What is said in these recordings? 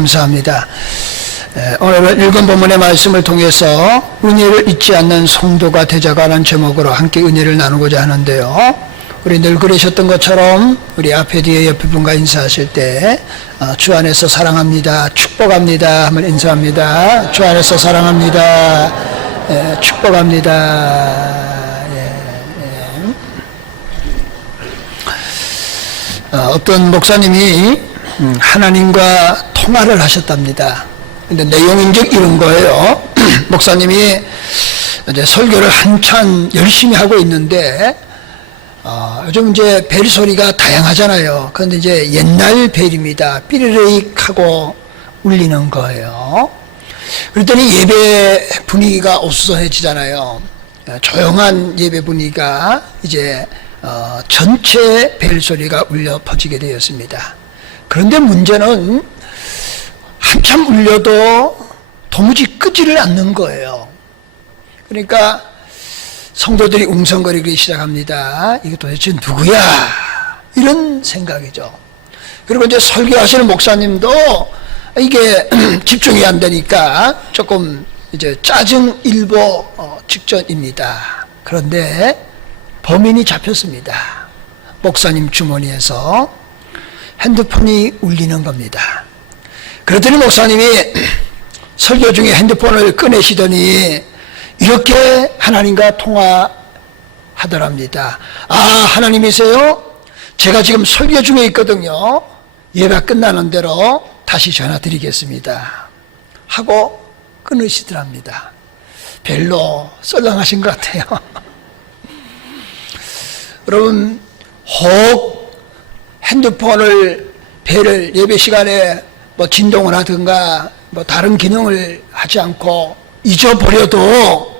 감사합니다. 오늘 읽은 본문의 말씀을 통해서 은혜를 잊지 않는 성도가 되자가라는 제목으로 함께 은혜를 나누고자 하는데요. 우리 늘 그러셨던 것처럼 우리 앞에 뒤에 옆에 분과 인사하실 때 주 안에서 사랑합니다, 축복합니다 하면 인사합니다. 주 안에서 사랑합니다, 축복합니다. 어떤 목사님이 하나님과 통화를 하셨답니다. 근데 내용인 즉 이런 거예요. 목사님이 이제 설교를 한참 열심히 하고 있는데 요즘 이제 벨 소리가 다양하잖아요. 그런데 이제 옛날 벨입니다. 삐리릭 하고 울리는 거예요. 그랬더니 예배 분위기가 어수선해지잖아요. 조용한 예배 분위기가 이제 전체 벨 소리가 울려 퍼지게 되었습니다. 그런데 문제는 한참 울려도 도무지 끄지를 않는 거예요. 그러니까 성도들이 웅성거리기 시작합니다. 이게 도대체 누구야? 이런 생각이죠. 그리고 이제 설교하시는 목사님도 이게 집중이 안 되니까 조금 이제 짜증 일보 직전입니다. 그런데 범인이 잡혔습니다. 목사님 주머니에서 핸드폰이 울리는 겁니다. 그랬더니 목사님이 설교 중에 핸드폰을 꺼내시더니 이렇게 하나님과 통화하더랍니다. 아, 하나님이세요? 제가 지금 설교 중에 있거든요. 예배 끝나는 대로 다시 전화 드리겠습니다 하고 끊으시더랍니다. 별로 썰렁하신 것 같아요. 여러분, 혹 핸드폰을 벨을 예배 시간에 뭐 진동을 하든가 뭐 다른 기능을 하지 않고 잊어버려도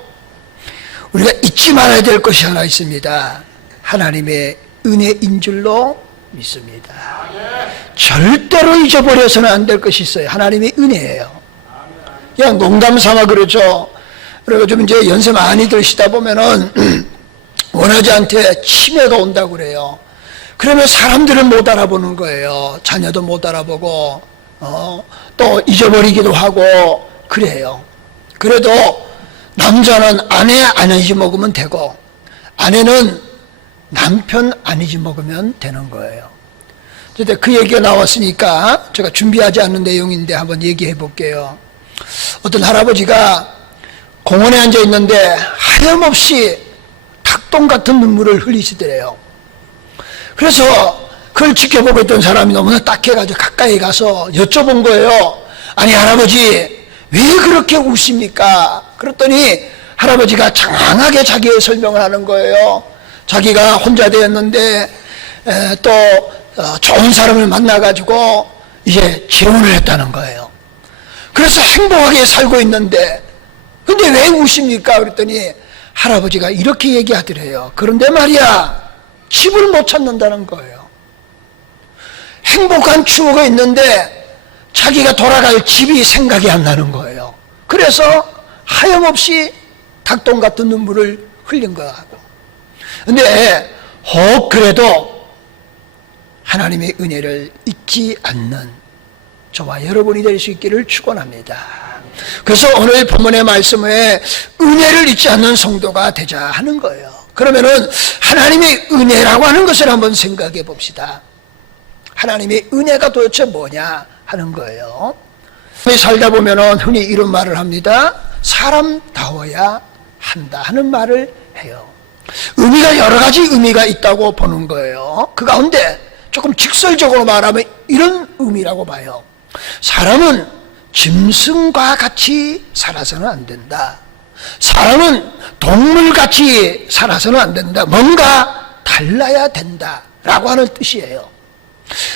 우리가 잊지 말아야 될 것이 하나 있습니다. 하나님의 은혜인 줄로 믿습니다. 절대로 잊어버려서는 안 될 것이 있어요. 하나님의 은혜예요. 그냥 농담 삼아 그러죠. 그리고 좀 이제 연세 많이 드시다 보면은 원하지 않게 치매가 온다고 그래요. 그러면 사람들은 못 알아보는 거예요. 자녀도 못 알아보고 또 잊어버리기도 하고 그래요. 그래도 남자는 아내 안 잊어먹으면 되고 아내는 남편 안 잊어먹으면 되는 거예요. 근데 그 얘기가 나왔으니까 제가 준비하지 않은 내용인데 한번 얘기해 볼게요. 어떤 할아버지가 공원에 앉아 있는데 하염없이 닭똥 같은 눈물을 흘리시더래요. 그래서 그걸 지켜보고 있던 사람이 너무나 딱해가지고 가까이 가서 여쭤본 거예요. 아니 할아버지 왜 그렇게 우십니까? 그랬더니 할아버지가 장황하게 자기의 설명을 하는 거예요. 자기가 혼자 되었는데 또 좋은 사람을 만나가지고 이제 재혼을 했다는 거예요. 그래서 행복하게 살고 있는데 근데 왜 우십니까? 그랬더니 할아버지가 이렇게 얘기하더래요. 그런데 말이야 집을 못 찾는다는 거예요. 행복한 추억이 있는데 자기가 돌아갈 집이 생각이 안 나는 거예요. 그래서 하염없이 닭똥 같은 눈물을 흘린 거하고. 근데 혹 그래도 하나님의 은혜를 잊지 않는 저와 여러분이 될 수 있기를 축원합니다. 그래서 오늘 본문의 말씀에 은혜를 잊지 않는 성도가 되자 하는 거예요. 그러면은 하나님의 은혜라고 하는 것을 한번 생각해 봅시다. 하나님의 은혜가 도대체 뭐냐 하는 거예요. 살다 보면은 흔히 이런 말을 합니다. 사람다워야 한다 하는 말을 해요. 의미가 여러 가지 의미가 있다고 보는 거예요. 그 가운데 조금 직설적으로 말하면 이런 의미라고 봐요. 사람은 짐승과 같이 살아서는 안 된다. 사람은 동물같이 살아서는 안 된다. 뭔가 달라야 된다라고 하는 뜻이에요.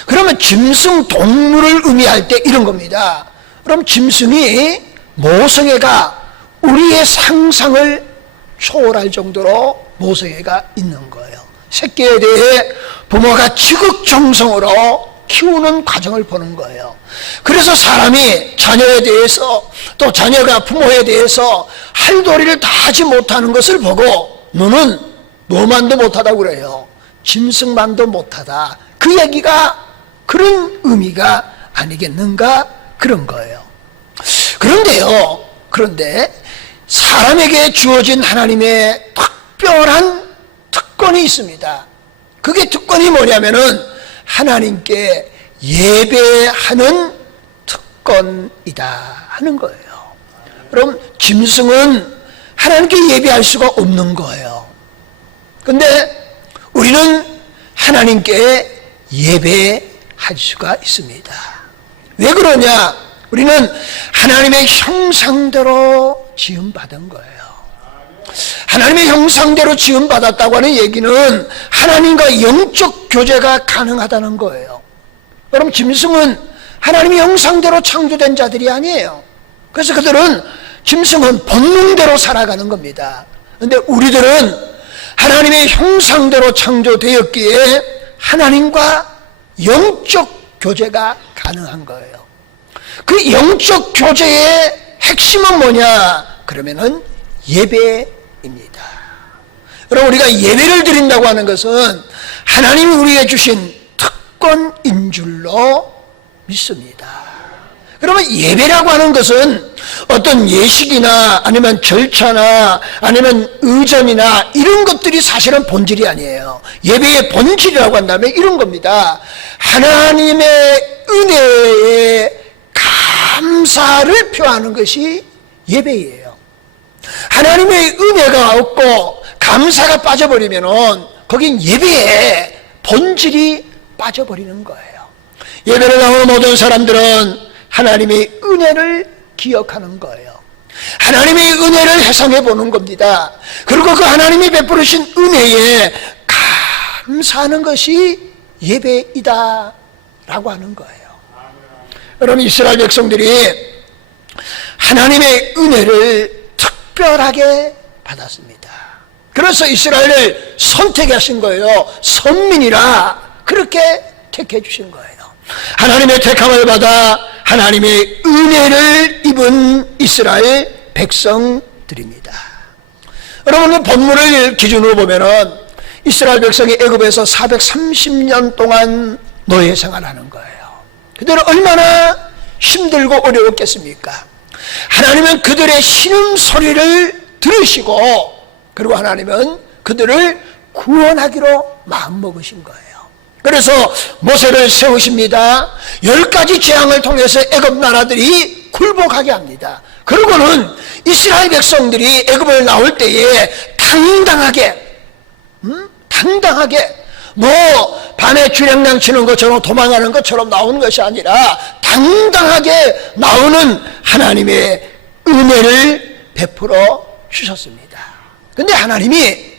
그러면 짐승, 동물을 의미할 때 이런 겁니다. 그럼 짐승이 모성애가 우리의 상상을 초월할 정도로 모성애가 있는 거예요. 새끼에 대해 부모가 지극정성으로 키우는 과정을 보는 거예요. 그래서 사람이 자녀에 대해서 또 자녀가 부모에 대해서 할 도리를 다 하지 못하는 것을 보고 너는 뭐만도 못하다고 그래요. 짐승만도 못하다. 그 얘기가 그런 의미가 아니겠는가 그런 거예요. 그런데 사람에게 주어진 하나님의 특별한 특권이 있습니다. 그게 특권이 뭐냐면은 하나님께 예배하는 특권이다 하는 거예요. 그럼 짐승은 하나님께 예배할 수가 없는 거예요. 근데 우리는 하나님께 예배할 수가 있습니다. 왜 그러냐? 우리는 하나님의 형상대로 지음받은 거예요. 하나님의 형상대로 지음받았다고 하는 얘기는 하나님과 영적 교제가 가능하다는 거예요. 그럼 짐승은 하나님의 형상대로 창조된 자들이 아니에요. 그래서 짐승은 본능대로 살아가는 겁니다. 그런데 우리들은 하나님의 형상대로 창조되었기에 하나님과 영적 교제가 가능한 거예요. 그 영적 교제의 핵심은 뭐냐? 그러면은 예배입니다. 여러분, 우리가 예배를 드린다고 하는 것은 하나님이 우리에게 주신 특권인 줄로 믿습니다. 그러면 예배라고 하는 것은 어떤 예식이나 아니면 절차나 아니면 의전이나 이런 것들이 사실은 본질이 아니에요. 예배의 본질이라고 한다면 이런 겁니다. 하나님의 은혜에 감사를 표하는 것이 예배예요. 하나님의 은혜가 없고 감사가 빠져버리면 거긴 예배의 본질이 빠져버리는 거예요. 예배를 나오는 모든 사람들은 하나님의 은혜를 기억하는 거예요. 하나님의 은혜를 회상해 보는 겁니다. 그리고 그 하나님이 베푸신 은혜에 감사하는 것이 예배이다 라고 하는 거예요. 여러분, 이스라엘 백성들이 하나님의 은혜를 특별하게 받았습니다. 그래서 이스라엘을 선택하신 거예요. 선민이라 그렇게 택해 주신 거예요. 하나님의 택함을 받아 하나님의 은혜를 입은 이스라엘 백성들입니다. 여러분, 본문을 기준으로 보면은 이스라엘 백성이 애굽에서 430년 동안 노예 생활하는 거예요. 그들은 얼마나 힘들고 어려웠겠습니까? 하나님은 그들의 신음 소리를 들으시고, 그리고 하나님은 그들을 구원하기로 마음먹으신 거예요. 그래서 모세를 세우십니다. 10가지 재앙을 통해서 애굽 나라들이 굴복하게 합니다. 그리고는 이스라엘 백성들이 애굽을 나올 때에 당당하게 밤에 주량량 치는 것처럼 도망가는 것처럼 나오는 것이 아니라 당당하게 나오는 하나님의 은혜를 베풀어 주셨습니다. 근데 하나님이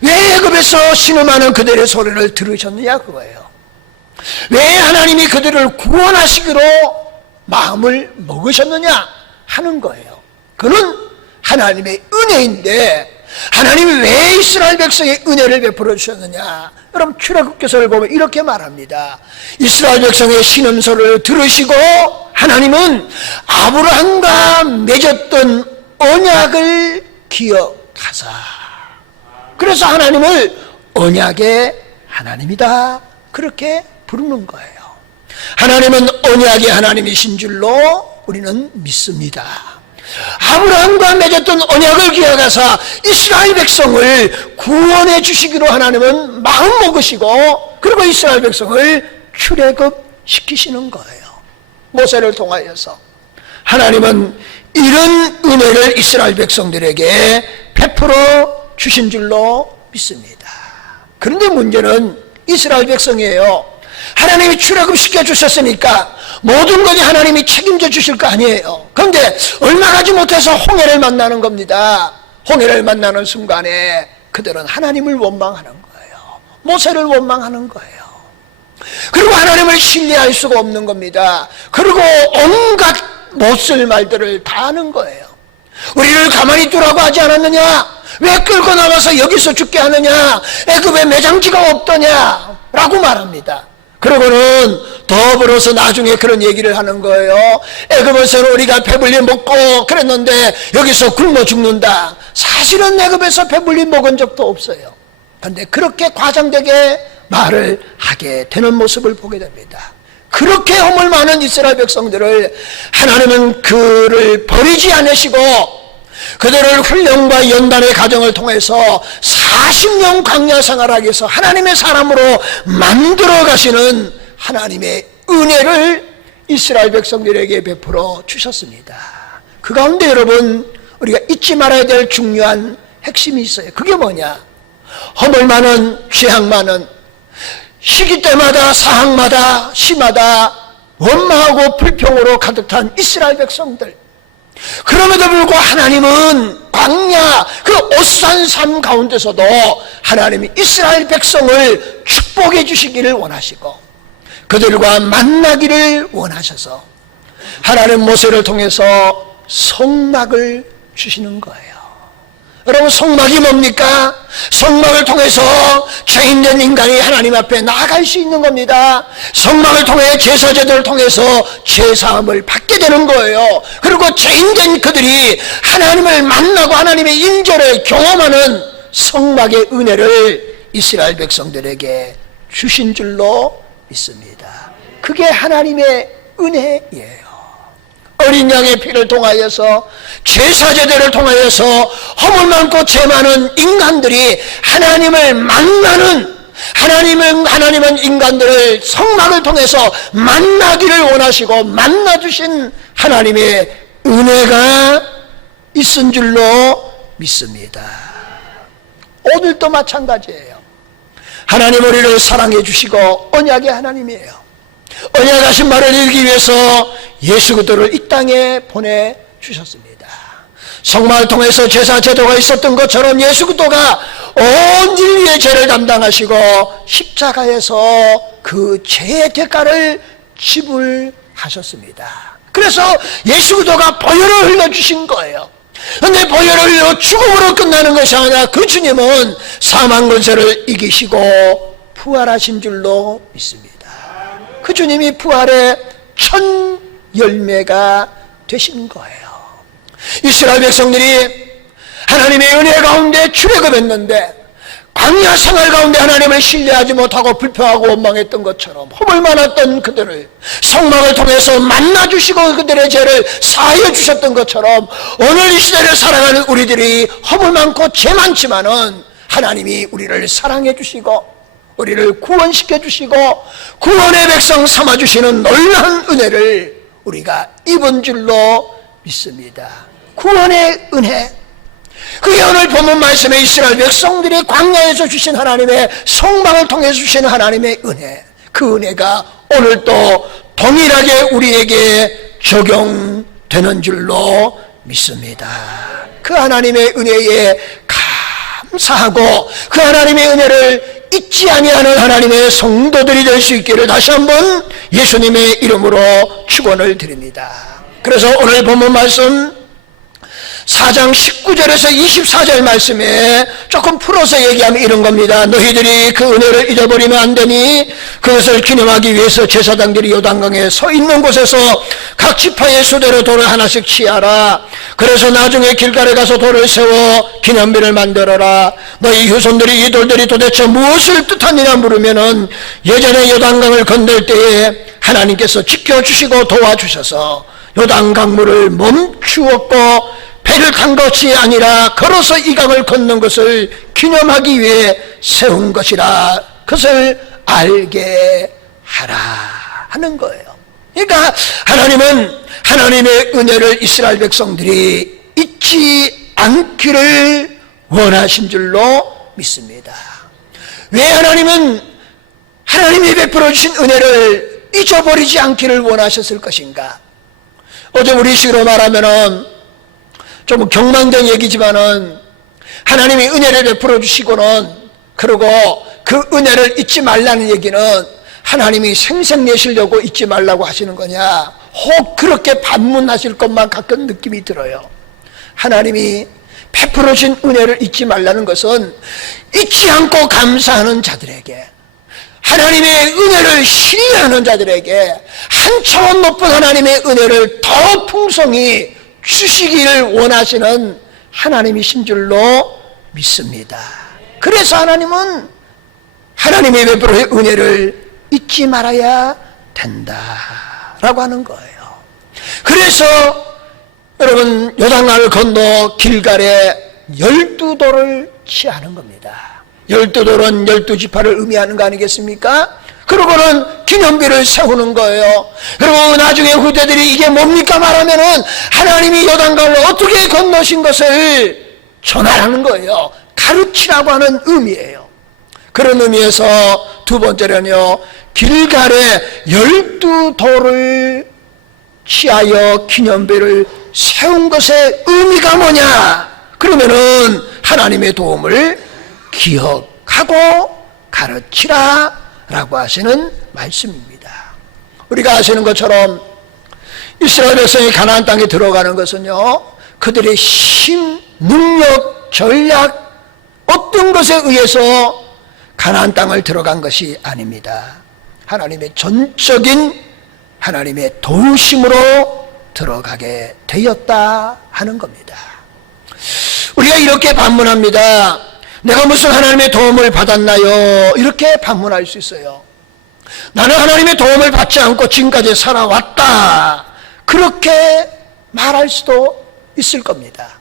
왜 애굽에서 신음하는 그들의 소리를 들으셨느냐 그거예요. 왜 하나님이 그들을 구원하시기로 마음을 먹으셨느냐 하는 거예요. 그는 하나님의 은혜인데 하나님이 왜 이스라엘 백성의 은혜를 베풀어 주셨느냐? 여러분, 출애굽기서를 보면 이렇게 말합니다. 이스라엘 백성의 신음소리를 들으시고 하나님은 아브라함과 맺었던 언약을 기억하사, 그래서 하나님을 언약의 하나님이다 그렇게 부르는 거예요. 하나님은 언약의 하나님이신 줄로 우리는 믿습니다. 아브라함과 맺었던 언약을 기억하사 이스라엘 백성을 구원해 주시기로 하나님은 마음 먹으시고, 그리고 이스라엘 백성을 출애굽시키시는 거예요. 모세를 통하여서 하나님은 이런 은혜를 이스라엘 백성들에게 베풀어 주신 줄로 믿습니다. 그런데 문제는 이스라엘 백성이에요. 하나님이 출애굽시켜 주셨으니까 모든 것이 하나님이 책임져 주실 거 아니에요. 그런데 얼마 가지 못해서 홍해를 만나는 겁니다. 홍해를 만나는 순간에 그들은 하나님을 원망하는 거예요. 모세를 원망하는 거예요. 그리고 하나님을 신뢰할 수가 없는 겁니다. 그리고 온갖 못쓸 말들을 다 하는 거예요. 우리를 가만히 두라고 하지 않았느냐? 왜 끌고 나와서 여기서 죽게 하느냐? 애굽에 매장지가 없더냐? 라고 말합니다. 그러고는 더불어서 나중에 그런 얘기를 하는 거예요. 애굽에서는 우리가 배불리 먹고 그랬는데 여기서 굶어 죽는다. 사실은 애굽에서 배불리 먹은 적도 없어요. 그런데 그렇게 과장되게 말을 하게 되는 모습을 보게 됩니다. 그렇게 허물 많은 이스라엘 백성들을 하나님은 그를 버리지 않으시고 그들을 훈련과 연단의 과정을 통해서 40년 광야 생활하기 위해서 하나님의 사람으로 만들어 가시는 하나님의 은혜를 이스라엘 백성들에게 베풀어 주셨습니다. 그 가운데 여러분, 우리가 잊지 말아야 될 중요한 핵심이 있어요. 그게 뭐냐? 허물 많은, 죄악 많은, 시기 때마다 사항마다 시마다 원망하고 불평으로 가득 찬 이스라엘 백성들. 그럼에도 불구하고 하나님은 광야 그 오산 삶 가운데서도 하나님이 이스라엘 백성을 축복해 주시기를 원하시고 그들과 만나기를 원하셔서 하나님 모세를 통해서 성막을 주시는 거예요. 여러분, 성막이 뭡니까? 성막을 통해서 죄인된 인간이 하나님 앞에 나아갈 수 있는 겁니다. 성막을 통해 제사제도를 통해서 죄사함을 받게 되는 거예요. 그리고 죄인된 그들이 하나님을 만나고 하나님의 인절을 경험하는 성막의 은혜를 이스라엘 백성들에게 주신 줄로 믿습니다. 그게 하나님의 은혜예요. 어린 양의 피를 통하여서 제사제대를 통하여서 허물 많고 죄 많은 인간들이 하나님을 만나는, 하나님은 인간들을 성막을 통해서 만나기를 원하시고 만나주신 하나님의 은혜가 있은 줄로 믿습니다. 오늘도 마찬가지예요. 하나님 우리를 사랑해 주시고 언약의 하나님이에요. 언약하신 말을 이루기 위해서 예수 그리스도를 이 땅에 보내주셨습니다. 성막을 통해서 제사 제도가 있었던 것처럼 예수 그리스도가 온 인류의 죄를 담당하시고 십자가에서 그 죄의 대가를 지불하셨습니다. 그래서 예수 그리스도가 보혈을 흘려주신 거예요. 그런데 보혈을 흘려 죽음으로 끝나는 것이 아니라 그 주님은 사망 권세를 이기시고 부활하신 줄로 믿습니다. 그 주님이 부활의 첫 열매가 되신 거예요. 이스라엘 백성들이 하나님의 은혜 가운데 출애굽했는데 광야 생활 가운데 하나님을 신뢰하지 못하고 불평하고 원망했던 것처럼 허물 많았던 그들을 성막을 통해서 만나주시고 그들의 죄를 사하여 주셨던 것처럼 오늘 이 시대를 살아가는 우리들이 허물 많고 죄 많지만은 하나님이 우리를 사랑해 주시고 우리를 구원시켜 주시고 구원의 백성 삼아 주시는 놀라운 은혜를 우리가 입은 줄로 믿습니다. 구원의 은혜, 그게 오늘 본문 말씀에 이스라엘 백성들이 광야에서 주신 하나님의 성막을 통해서 주신 하나님의 은혜, 그 은혜가 오늘도 동일하게 우리에게 적용되는 줄로 믿습니다. 그 하나님의 은혜에 감사하고 그 하나님의 은혜를 잊지 아니하는 하나님의 성도들이 될 수 있기를 다시 한번 예수님의 이름으로 축원을 드립니다. 그래서 오늘 본문 말씀 4장 19절에서 24절 말씀에 조금 풀어서 얘기하면 이런 겁니다. 너희들이 그 은혜를 잊어버리면 안 되니 그것을 기념하기 위해서 제사장들이 요단강에 서 있는 곳에서 각 지파의 수대로 돌을 하나씩 취하라. 그래서 나중에 길가에 가서 돌을 세워 기념비를 만들어라. 너희 후손들이 이 돌들이 도대체 무엇을 뜻하느냐 물으면은 예전에 요단강을 건널 때에 하나님께서 지켜주시고 도와주셔서 요단강물을 멈추었고 배를 탄 것이 아니라 걸어서 이 강을 걷는 것을 기념하기 위해 세운 것이라 그것을 알게 하라 하는 거예요. 그러니까 하나님은 하나님의 은혜를 이스라엘 백성들이 잊지 않기를 원하신 줄로 믿습니다. 왜 하나님은 하나님이 베풀어 주신 은혜를 잊어버리지 않기를 원하셨을 것인가? 어제 우리 식으로 말하면은 좀 경망된 얘기지만은 하나님이 은혜를 베풀어 주시고는 그리고 그 은혜를 잊지 말라는 얘기는 하나님이 생색내시려고 잊지 말라고 하시는 거냐, 혹 그렇게 반문하실 것만 가끔 느낌이 들어요. 하나님이 베풀어 주신 은혜를 잊지 말라는 것은 잊지 않고 감사하는 자들에게, 하나님의 은혜를 신뢰하는 자들에게 한 차원 높은 하나님의 은혜를 더 풍성히 주시기를 원하시는 하나님이신 줄로 믿습니다. 그래서 하나님은 하나님의 베풀어 은혜를 잊지 말아야 된다라고 하는 거예요. 그래서 여러분 요단강을 건너 길갈에 12돌을 취하는 겁니다. 12돌은 12지파를 의미하는 거 아니겠습니까? 그러고는 기념비를 세우는 거예요. 그리고 나중에 후대들이 이게 뭡니까 말하면은 하나님이 요단강을 어떻게 건너신 것을 전하라는 거예요. 가르치라고 하는 의미예요. 그런 의미에서 두 번째로는요, 길갈에 12돌을 취하여 기념비를 세운 것의 의미가 뭐냐? 그러면은 하나님의 도움을 기억하고 가르치라 라고 하시는 말씀입니다. 우리가 아시는 것처럼 이스라엘 백성이 가나안 땅에 들어가는 것은요, 그들의 힘, 능력, 전략 어떤 것에 의해서 가나안 땅을 들어간 것이 아닙니다. 하나님의 전적인 하나님의 도우심으로 들어가게 되었다 하는 겁니다. 우리가 이렇게 반문합니다. 내가 무슨 하나님의 도움을 받았나요? 이렇게 반문할 수 있어요. 나는 하나님의 도움을 받지 않고 지금까지 살아왔다. 그렇게 말할 수도 있을 겁니다.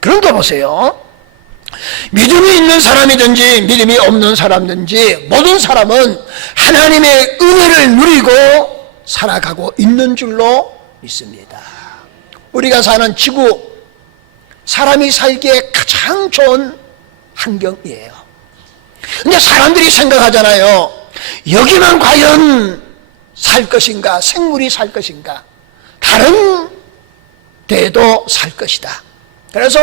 그런데 보세요. 믿음이 있는 사람이든지 믿음이 없는 사람이든지 모든 사람은 하나님의 은혜를 누리고 살아가고 있는 줄로 믿습니다. 우리가 사는 지구, 사람이 살기에 가장 좋은 환경이에요. 근데 사람들이 생각하잖아요. 여기만 과연 살 것인가? 생물이 살 것인가? 다른 데도 살 것이다. 그래서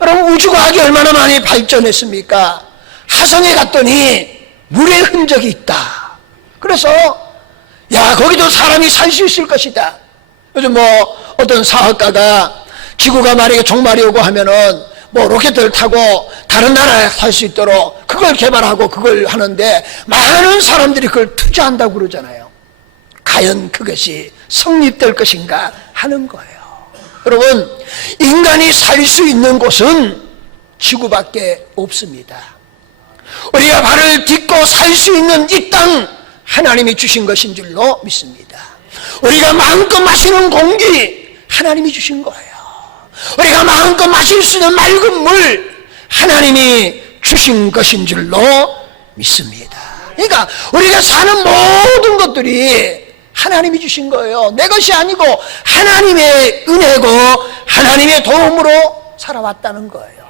여러분, 우주과학이 얼마나 많이 발전했습니까? 화성에 갔더니 물의 흔적이 있다. 그래서 야, 거기도 사람이 살 수 있을 것이다. 요즘 어떤 사학가가 지구가 만약에 종말이 오고 하면은 로켓을 타고 다른 나라에 살 수 있도록 그걸 개발하고 그걸 하는데 많은 사람들이 그걸 투자한다고 그러잖아요. 과연 그것이 성립될 것인가 하는 거예요. 여러분, 인간이 살 수 있는 곳은 지구밖에 없습니다. 우리가 발을 딛고 살 수 있는 이 땅, 하나님이 주신 것인 줄로 믿습니다. 우리가 마음껏 마시는 공기, 하나님이 주신 거예요. 우리가 마음껏 마실 수 있는 맑은 물, 하나님이 주신 것인 줄로 믿습니다. 그러니까 우리가 사는 모든 것들이 하나님이 주신 거예요. 내 것이 아니고 하나님의 은혜고 하나님의 도움으로 살아왔다는 거예요.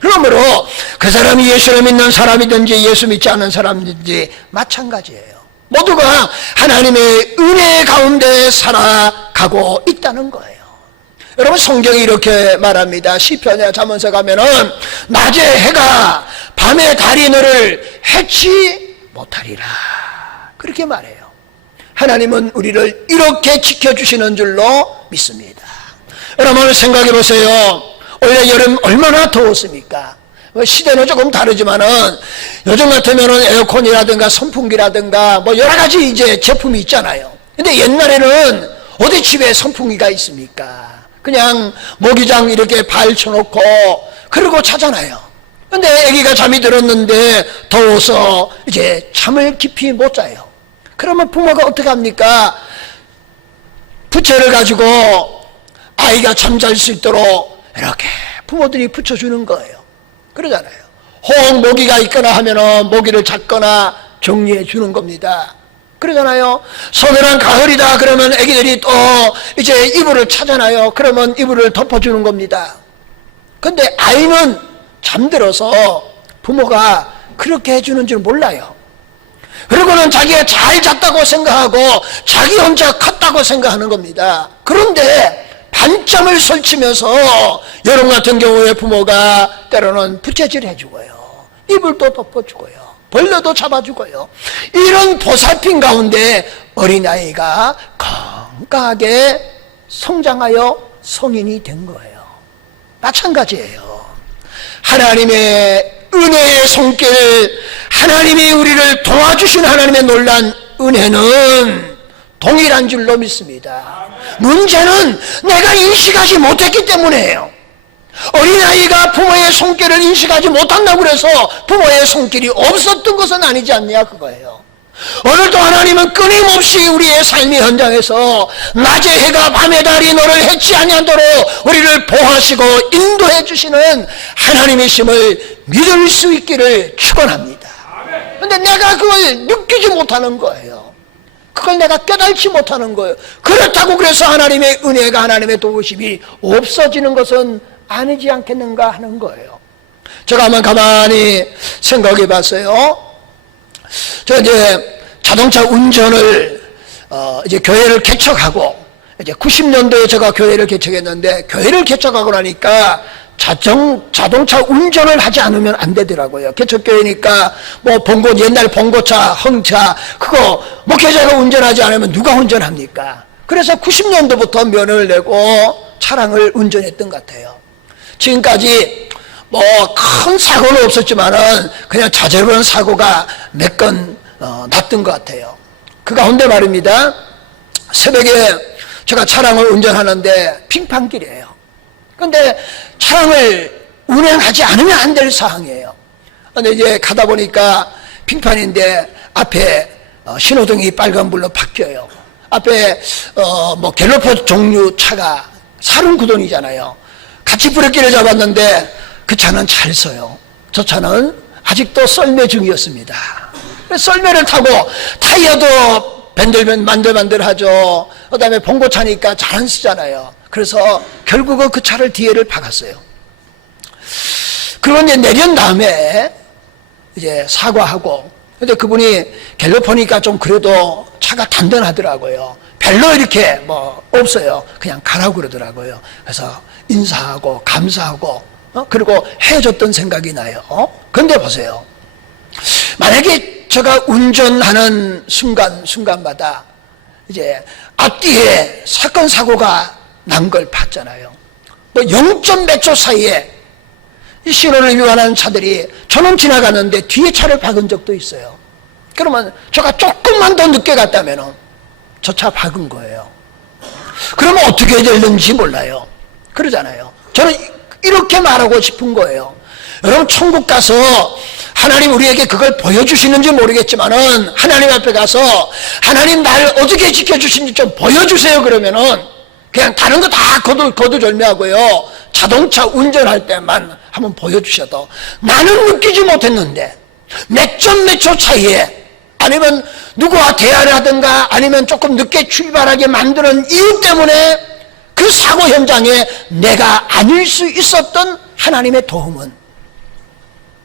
그러므로 그 사람이 예수를 믿는 사람이든지 예수 믿지 않는 사람이든지 마찬가지예요. 모두가 하나님의 은혜 가운데 살아가고 있다는 거예요. 여러분, 성경이 이렇게 말합니다. 시편이나 잠언서 가면은 낮에 해가 밤에 달이 너를 해치 못하리라, 그렇게 말해요. 하나님은 우리를 이렇게 지켜주시는 줄로 믿습니다. 여러분, 생각해 보세요. 올해 여름 얼마나 더웠습니까? 시대는 조금 다르지만은 요즘 같으면은 에어컨이라든가 선풍기라든가 여러 가지 이제 제품이 있잖아요. 근데 옛날에는 어디 집에 선풍기가 있습니까? 그냥 모기장 이렇게 발쳐놓고 그러고 자잖아요. 근데 아기가 잠이 들었는데 더워서 이제 잠을 깊이 못 자요. 그러면 부모가 어떻게 합니까? 부채를 가지고 아이가 잠잘 수 있도록 이렇게 부모들이 붙여주는 거예요. 그러잖아요. 혹 모기가 있거나 하면은 모기를 잡거나 정리해 주는 겁니다. 그러잖아요. 서늘한 가을이다 그러면 애기들이 또 이제 이불을 차잖아요. 그러면 이불을 덮어주는 겁니다. 근데 아이는 잠들어서 부모가 그렇게 해주는 줄 몰라요. 그리고는 자기가 잘 잤다고 생각하고 자기 혼자 컸다고 생각하는 겁니다. 그런데 반점을 설치면서 여름 같은 경우에 부모가 때로는 부채질 해주고요, 이불도 덮어주고요, 벌레도 잡아주고요. 이런 보살핌 가운데 어린아이가 건강하게 성장하여 성인이 된 거예요. 마찬가지예요. 하나님의 은혜의 손길, 하나님이 우리를 도와주신 하나님의 놀란 은혜는 동일한 줄로 믿습니다. 문제는 내가 인식하지 못했기 때문에요. 어린아이가 부모의 손길을 인식하지 못한다고 해서 부모의 손길이 없었던 것은 아니지 않냐, 그거예요. 오늘도 하나님은 끊임없이 우리의 삶의 현장에서 낮에 해가 밤의 달이 너를 해치 아니하도록 우리를 보호하시고 인도해 주시는 하나님이심을 믿을 수 있기를 축원합니다. 그런데 내가 그걸 느끼지 못하는 거예요. 그걸 내가 깨달지 못하는 거예요. 그렇다고 그래서 하나님의 은혜가, 하나님의 도우심이 없어지는 것은 아니지 않겠는가 하는 거예요. 제가 한번 가만히 생각해 봤어요. 저 이제 자동차 운전을 이제 교회를 개척하고 이제 90년도에 제가 교회를 개척했는데, 교회를 개척하고 나니까 자동차 운전을 하지 않으면 안 되더라고요. 개척교회니까 뭐 봉고, 옛날 봉고차, 흥차 그거 목회자가 운전하지 않으면 누가 운전합니까? 그래서 90년도부터 면허를 내고 차량을 운전했던 것 같아요. 지금까지 뭐 큰 사고는 없었지만은 그냥 자잘한 사고가 몇 건 났던 것 같아요. 그 가운데 말입니다. 새벽에 제가 차량을 운전하는데 빙판길이에요. 근데 차량을 운행하지 않으면 안 될 사항이에요. 근데 이제 가다 보니까 빙판인데 앞에 신호등이 빨간불로 바뀌어요. 앞에 뭐 갤러퍼 종류 차가 40구동이잖아요. 같이 브레이크를 잡았는데 그 차는 잘 서요. 저 차는 아직도 썰매 중이었습니다. 썰매를 타고 타이어도 만들하죠. 그 다음에 봉고차니까 잘 안 쓰잖아요. 그래서 결국은 그 차를 뒤에를 박았어요. 그리고 이제 내린 다음에 이제 사과하고, 근데 그분이 갤러퍼니까 좀 그래도 차가 단단하더라고요. 별로 이렇게 뭐 없어요. 그냥 가라고 그러더라고요. 그래서 인사하고 감사하고 그리고 헤어졌던 생각이 나요. 근데 보세요. 만약에 제가 운전하는 순간마다 이제 앞뒤에 사건 사고가 난 걸 봤잖아요. 뭐 0점 몇 초 사이에 이 신호를 위반하는 차들이 저는 지나가는데 뒤에 차를 박은 적도 있어요. 그러면 제가 조금만 더 늦게 갔다면 저 차 박은 거예요. 그러면 어떻게 될는지 몰라요. 그러잖아요. 저는 이렇게 말하고 싶은 거예요. 여러분, 천국 가서 하나님 우리에게 그걸 보여주시는지 모르겠지만은 하나님 앞에 가서 하나님 날 어떻게 지켜주시는지 좀 보여주세요 그러면은 그냥 다른 거 다 거두절미하고요. 자동차 운전할 때만 한번 보여주셔도 나는 느끼지 못했는데 몇 점 몇 초 차이에 아니면 누구와 대화를 하든가 아니면 조금 늦게 출발하게 만드는 이유 때문에 그 사고 현장에 내가 아닐 수 있었던 하나님의 도움은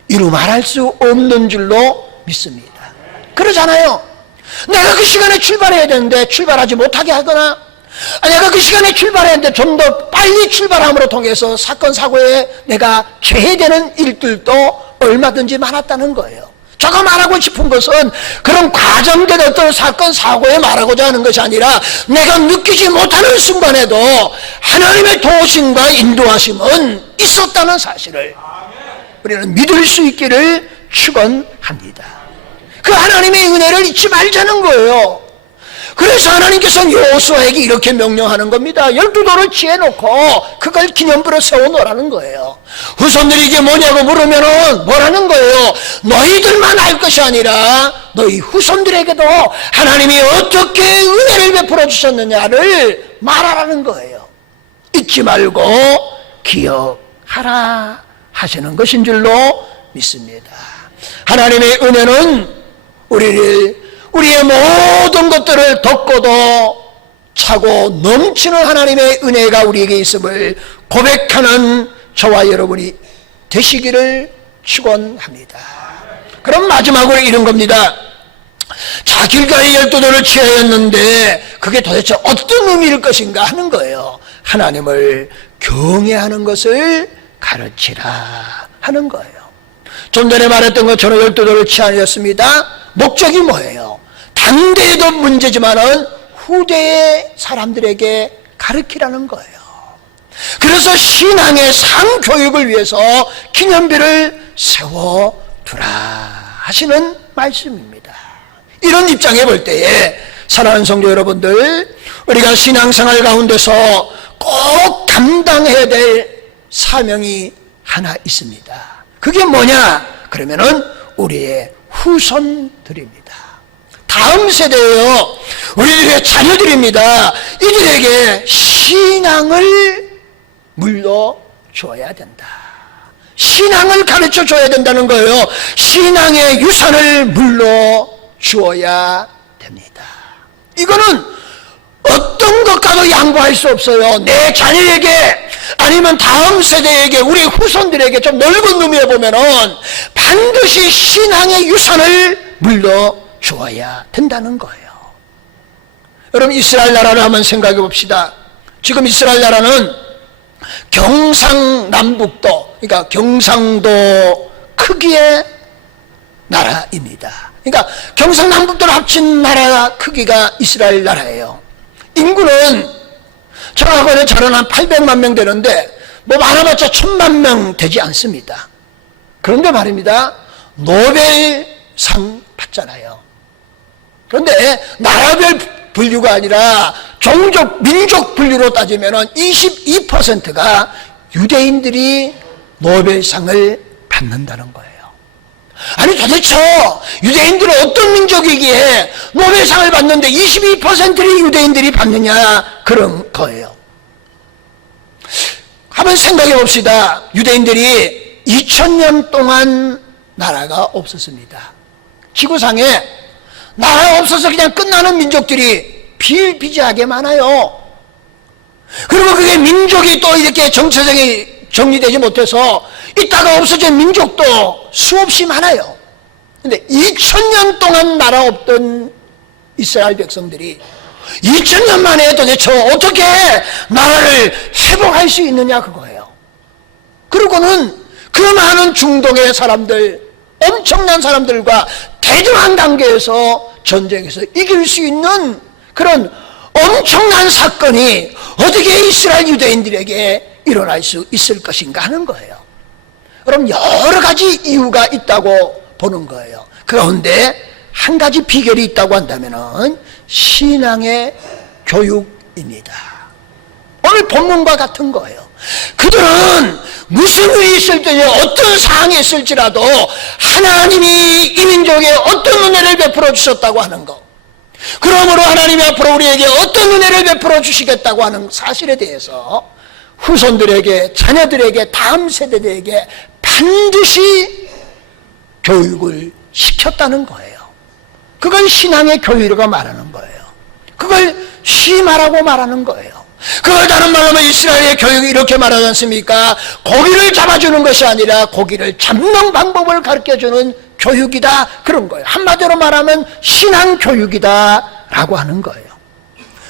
이루 말할 수 없는 줄로 믿습니다. 그러잖아요. 내가 그 시간에 출발해야 되는데 출발하지 못하게 하거나 내가 그 시간에 출발해야 되는데 좀 더 빨리 출발함으로 통해서 사건 사고에 내가 죄되는 일들도 얼마든지 많았다는 거예요. 제가 말하고 싶은 것은 그런 과정된 어떤 사건 사고에 말하고자 하는 것이 아니라 내가 느끼지 못하는 순간에도 하나님의 도우심과 인도하심은 있었다는 사실을 우리는 믿을 수 있기를 축원합니다. 그 하나님의 은혜를 잊지 말자는 거예요. 그래서 하나님께서는 여호수아에게 이렇게 명령하는 겁니다. 12돌을 취해놓고 그걸 기념부로 세워놓으라는 거예요. 후손들이 이게 뭐냐고 물으면은 뭐라는 거예요? 너희들만 알 것이 아니라 너희 후손들에게도 하나님이 어떻게 은혜를 베풀어 주셨느냐를 말하라는 거예요. 잊지 말고 기억하라 하시는 것인 줄로 믿습니다. 하나님의 은혜는 우리의 모든 것들을 덮고도 차고 넘치는 하나님의 은혜가 우리에게 있음을 고백하는 저와 여러분이 되시기를 축원합니다. 그럼 마지막으로 이런 겁니다. 자, 길가에 12돌을 취하였는데 그게 도대체 어떤 의미일 것인가 하는 거예요. 하나님을 경외하는 것을 가르치라 하는 거예요. 좀 전에 말했던 것처럼 12돌을 취하였습니다. 목적이 뭐예요? 당대에도 문제지만은 후대의 사람들에게 가르치라는 거예요. 그래서 신앙의 상교육을 위해서 기념비를 세워두라 하시는 말씀입니다. 이런 입장에 볼 때에 사랑하는 성도 여러분들, 우리가 신앙생활 가운데서 꼭 감당해야 될 사명이 하나 있습니다. 그게 뭐냐? 그러면은 우리의 후손들입니다. 다음 세대예요. 우리들의 자녀들입니다. 이들에게 신앙을 물려줘야 된다. 신앙을 가르쳐 줘야 된다는 거예요. 신앙의 유산을 물려주어야 됩니다. 이거는 어떤 것과도 양보할 수 없어요. 내 자녀에게 아니면 다음 세대에게, 우리 후손들에게 좀 넓은 의미에 보면은 반드시 신앙의 유산을 물려주어야 된다는 거예요. 여러분, 이스라엘 나라를 한번 생각해 봅시다. 지금 이스라엘 나라는 경상남북도, 그러니까 경상도 크기의 나라입니다. 그러니까 경상남북도를 합친 나라 크기가 이스라엘 나라예요. 인구는 저하고는 저는 한 800만 명 되는데 뭐 많아봤자 1000만 명 되지 않습니다. 그런데 말입니다, 노벨상 받잖아요. 그런데 나라별 분류가 아니라 종족, 민족 분류로 따지면 22%가 유대인들이 노벨상을 받는다는 거예요. 아니 도대체 유대인들은 어떤 민족이기에 노벨상을 받는데 22%의 유대인들이 받느냐, 그런 거예요. 한번 생각해 봅시다. 유대인들이 2000년 동안 나라가 없었습니다. 지구상에 나라가 없어서 그냥 끝나는 민족들이 비일비재하게 많아요. 그리고 그게 민족이 또 이렇게 정체성이 정리되지 못해서 있다가 없어진 민족도 수없이 많아요. 근데 2000년 동안 나라 없던 이스라엘 백성들이 2000년 만에 도대체 어떻게 나라를 회복할 수 있느냐, 그거예요. 그리고는 그 많은 중동의 사람들, 엄청난 사람들과 대등한 단계에서 전쟁에서 이길 수 있는 그런 엄청난 사건이 어떻게 이스라엘 유대인들에게 일어날 수 있을 것인가 하는 거예요. 그럼 여러 가지 이유가 있다고 보는 거예요. 그런데 한 가지 비결이 있다고 한다면 신앙의 교육입니다. 오늘 본문과 같은 거예요. 그들은 무슨 일이 있을 때, 어떤 상황이 있을지라도 하나님이 이 민족에 어떤 은혜를 베풀어 주셨다고 하는 것, 그러므로 하나님이 앞으로 우리에게 어떤 은혜를 베풀어 주시겠다고 하는 사실에 대해서 후손들에게, 자녀들에게, 다음 세대들에게 반드시 교육을 시켰다는 거예요. 그걸 신앙의 교육이라고 말하는 거예요. 그걸 심하라고 말하는 거예요. 그걸 다른 말로 하면 이스라엘의 교육이 이렇게 말하지 않습니까? 고기를 잡아주는 것이 아니라 고기를 잡는 방법을 가르쳐주는 교육이다, 그런 거예요. 한마디로 말하면 신앙 교육이다 라고 하는 거예요.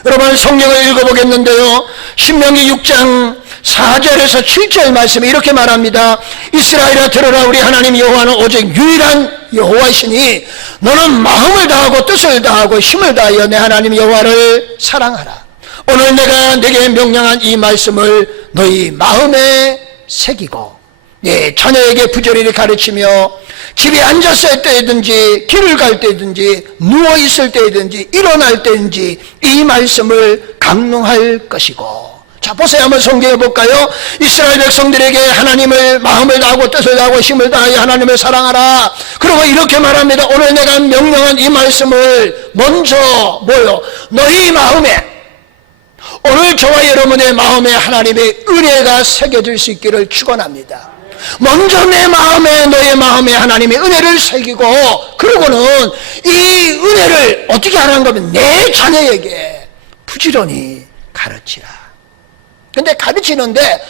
여러분, 성경을 읽어보겠는데요, 신명기 6장 4절에서 7절 말씀에 이렇게 말합니다. 이스라엘아 들으라, 우리 하나님 여호와는 오직 유일한 여호와이시니 너는 마음을 다하고 뜻을 다하고 힘을 다하여 내 하나님 여호와를 사랑하라. 오늘 내가 네게 명령한 이 말씀을 너희 마음에 새기고 네 자녀에게 부지런히 가르치며 집에 앉았을 때든지 길을 갈 때든지 누워있을 때든지 일어날 때든지 이 말씀을 강론할 것이고. 자, 보세요. 한번 성경해 볼까요? 이스라엘 백성들에게 하나님을 마음을 다하고 뜻을 다하고 힘을 다하여 하나님을 사랑하라. 그리고 이렇게 말합니다. 오늘 내가 명령한 이 말씀을 먼저 너희 마음에, 오늘 저와 여러분의 마음에 하나님의 은혜가 새겨질 수 있기를 축원합니다. 먼저 내 마음에, 너의 마음에 하나님의 은혜를 새기고, 그리고는 이 은혜를 어떻게 하는 거면 내 자녀에게 부지런히 가르치라. 근데 가르치는데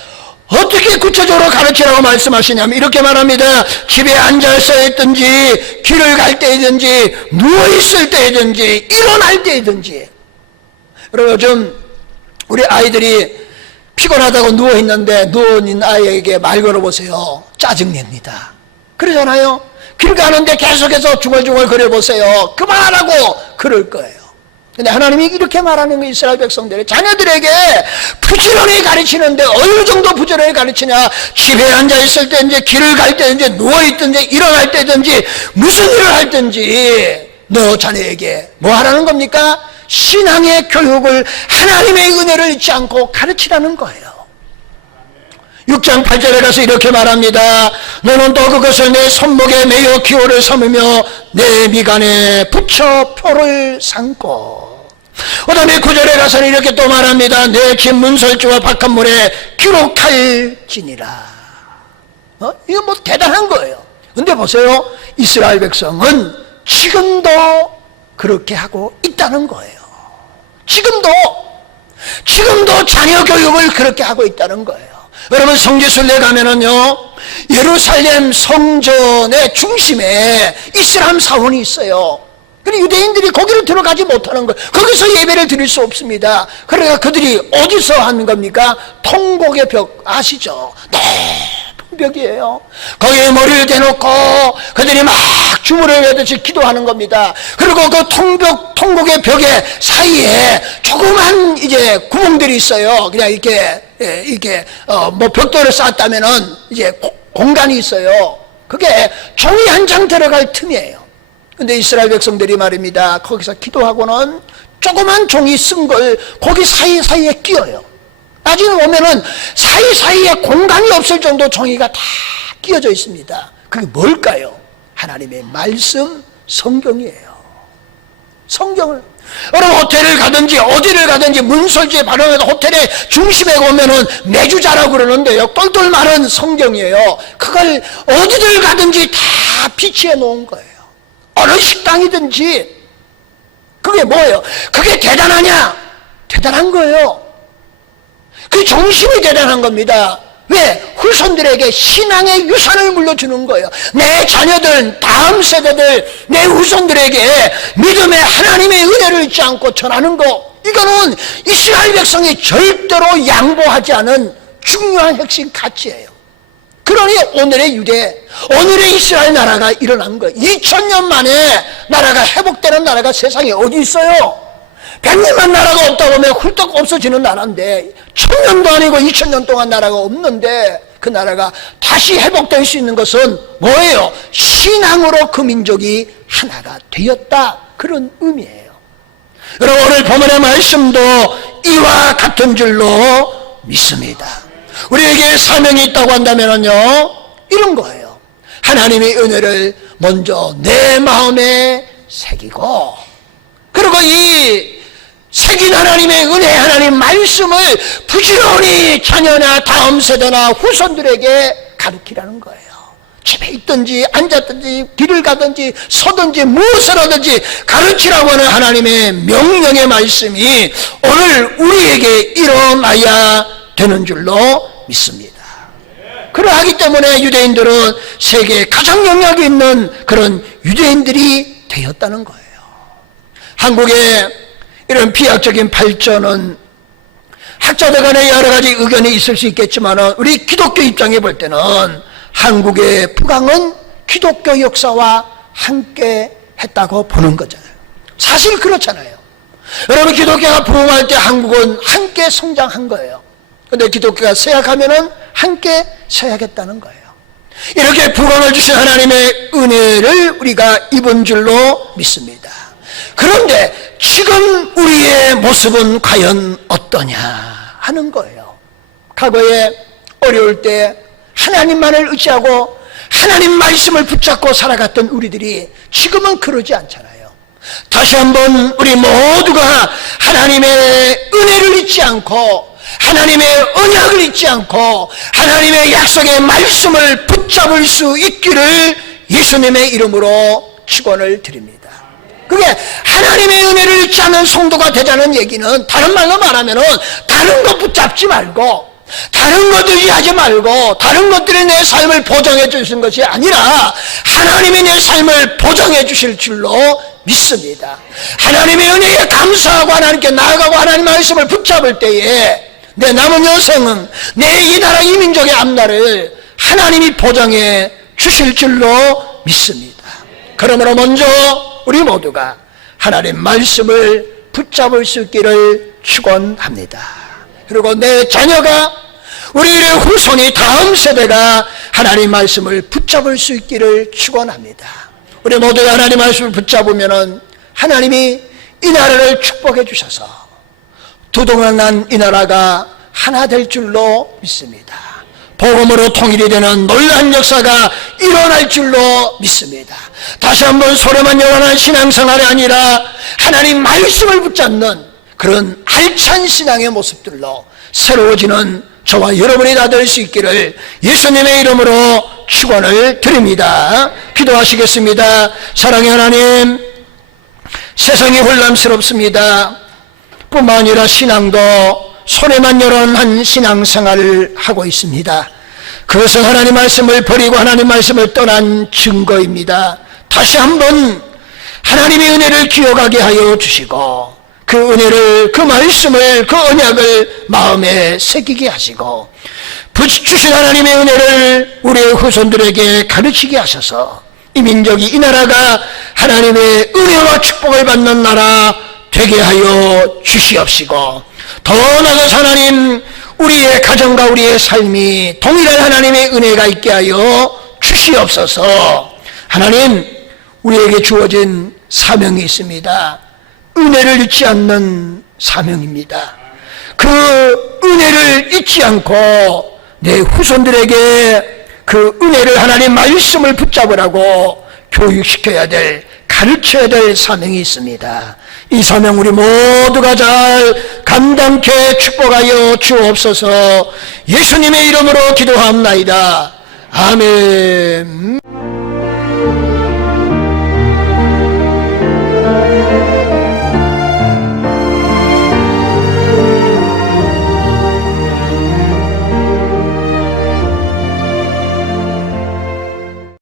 어떻게 구체적으로 가르치라고 말씀하시냐면 이렇게 말합니다. 집에 앉아서 있든지 길을 갈 때든지 누워있을 때든지 일어날 때든지. 여러분, 요즘 우리 아이들이 피곤하다고 누워있는데 누워있는 아이에게 말 걸어보세요. 짜증냅니다. 그러잖아요. 길 가는데 계속해서 중얼중얼 거려보세요. 그만하라고 그럴 거예요. 근데 하나님이 이렇게 말하는 거예요. 이스라엘 백성들의 자녀들에게 부지런히 가르치는데 어느 정도 부지런히 가르치냐. 집에 앉아있을 때든지 길을 갈 때든지 누워있든지 일어날 때든지 무슨 일을 할 든지 너 자녀에게 뭐 하라는 겁니까? 신앙의 교육을, 하나님의 은혜를 잊지 않고 가르치라는 거예요. 6장 8절에 가서 이렇게 말합니다. 너는 또 그것을 내 손목에 매여 기호를 삼으며 내 미간에 붙여 표를 삼고. 그 다음에 9절에 가서는 이렇게 또 말합니다. 내 긴 문설주와 박한문에 기록할지니라. 이거 뭐 대단한 거예요. 근데 보세요. 이스라엘 백성은 지금도 그렇게 하고 있다는 거예요. 지금도 자녀 교육을 그렇게 하고 있다는 거예요. 여러분, 성지순례 가면은요, 예루살렘 성전의 중심에 이슬람 사원이 있어요. 그리고 유대인들이 거기를 들어가지 못하는 거예요. 거기서 예배를 드릴 수 없습니다. 그러니까 그들이 어디서 하는 겁니까? 통곡의 벽 아시죠? 높은 벽이에요. 거기에 머리를 대놓고 그들이 막 주문을 외듯이 기도하는 겁니다. 그리고 그 통곡의 벽의 사이에 조그만 이제 구멍들이 있어요. 그냥 이렇게 뭐 벽돌을 쌓았다면은 이제 공간이 있어요. 그게 종이 한 장 들어갈 틈이에요. 근데 이스라엘 백성들이 말입니다. 거기서 기도하고는 조그만 종이 쓴 걸 거기 사이사이에 끼워요. 나중에 오면은 사이사이에 공간이 없을 정도 종이가 다 끼워져 있습니다. 그게 뭘까요? 하나님의 말씀, 성경이에요. 성경을. 여러분, 호텔을 가든지 어디를 가든지 문설주에 발언해도 호텔의 중심에 오면은 매주자라고 그러는데요, 똘똘 마른 성경이에요. 그걸 어디를 가든지 다 비치해 놓은 거예요. 어느 식당이든지. 그게 뭐예요? 그게 대단하냐? 대단한 거예요. 그 중심이 대단한 겁니다. 왜? 후손들에게 신앙의 유산을 물려주는 거예요. 내 자녀들, 다음 세대들, 내 후손들에게 믿음의 하나님의 은혜를 잊지 않고 전하는 거, 이거는 이스라엘 백성이 절대로 양보하지 않은 중요한 핵심 가치예요. 그러니 오늘의 유대, 오늘의 이스라엘 나라가 일어난 거예요. 2000년 만에 나라가 회복되는 나라가 세상에 어디 있어요? 100년만 나라가 없다 보면 훌떡 없어지는 나라인데, 1000년도 아니고 2000년 동안 나라가 없는데 그 나라가 다시 회복될 수 있는 것은 뭐예요? 신앙으로 그 민족이 하나가 되었다, 그런 의미예요. 여러분, 오늘 본문의 말씀도 이와 같은 줄로 믿습니다. 우리에게 사명이 있다고 한다면요, 이런 거예요. 하나님의 은혜를 먼저 내 마음에 새기고, 그리고 이 새긴 하나님의 은혜, 하나님 말씀을 부지런히 자녀나 다음 세대나 후손들에게 가르치라는 거예요. 집에 있든지 앉았든지 길을 가든지 서든지 무엇을 하든지 가르치라고 하는 하나님의 명령의 말씀이 오늘 우리에게 일어나야 되는 줄로 믿습니다. 그러하기 때문에 유대인들은 세계에 가장 영향이 있는 그런 유대인들이 되었다는 거예요. 한국의 이런 비약적인 발전은 학자들 간에 여러 가지 의견이 있을 수 있겠지만, 우리 기독교 입장에 볼 때는 한국의 부강은 기독교 역사와 함께 했다고 보는 거잖아요. 사실 그렇잖아요. 여러분, 기독교가 부흥할 때 한국은 함께 성장한 거예요. 근데 기독교가 쇠약하면은 함께 쇠약했다는 거예요. 이렇게 부강을 주신 하나님의 은혜를 우리가 입은 줄로 믿습니다. 그런데 지금 우리의 모습은 과연 어떠냐 하는 거예요. 과거에 어려울 때 하나님만을 의지하고 하나님 말씀을 붙잡고 살아갔던 우리들이 지금은 그러지 않잖아요. 다시 한번 우리 모두가 하나님의 은혜를 잊지 않고 하나님의 언약을 잊지 않고 하나님의 약속의 말씀을 붙잡을 수 있기를 예수님의 이름으로 축원을 드립니다. 그게 하나님의 은혜를 잊지 않는 성도가 되자는 얘기는, 다른 말로 말하면은 다른 것 붙잡지 말고 다른 것 의지하지 말고 다른 것들이 내 삶을 보장해 주시는 것이 아니라 하나님이 내 삶을 보장해 주실 줄로 믿습니다. 하나님의 은혜에 감사하고 하나님께 나아가고 하나님 말씀을 붙잡을 때에 내 남은 여생은 내 이 나라 이 민족의 앞날을 하나님이 보장해 주실 줄로 믿습니다. 그러므로 먼저 우리 모두가 하나님 말씀을 붙잡을 수 있기를 축원합니다. 그리고 내 자녀가, 우리의 후손이, 다음 세대가 하나님 말씀을 붙잡을 수 있기를 축원합니다. 우리 모두가 하나님 말씀을 붙잡으면은 하나님이 이 나라를 축복해 주셔서 두동안 난 이 나라가 하나 될 줄로 믿습니다. 복음으로 통일이 되는 놀라운 역사가 일어날 줄로 믿습니다. 다시 한번 소리만 열어난 신앙생활이 아니라 하나님 말씀을 붙잡는 그런 알찬 신앙의 모습들로 새로워지는 저와 여러분이 다 될 수 있기를 예수님의 이름으로 축원을 드립니다. 기도하시겠습니다. 사랑의 하나님, 세상이 혼란스럽습니다. 뿐만 아니라 신앙도 손에만 열어한 신앙생활을 하고 있습니다. 그것은 하나님 말씀을 버리고 하나님 말씀을 떠난 증거입니다. 다시 한번 하나님의 은혜를 기억하게 하여 주시고 그 은혜를, 그 말씀을, 그 언약을 마음에 새기게 하시고 주신 하나님의 은혜를 우리의 후손들에게 가르치게 하셔서 이 민족이, 이 나라가 하나님의 은혜와 축복을 받는 나라 되게 하여 주시옵시고, 더 나아가서 하나님, 우리의 가정과 우리의 삶이 동일한 하나님의 은혜가 있게 하여 주시옵소서. 하나님, 우리에게 주어진 사명이 있습니다. 은혜를 잊지 않는 사명입니다. 그 은혜를 잊지 않고 내 후손들에게 그 은혜를, 하나님 말씀을 붙잡으라고 교육시켜야 될, 가르쳐야 될 사명이 있습니다. 이 사명 우리 모두가 잘 감당케 축복하여 주옵소서. 예수님의 이름으로 기도합나이다. 아멘.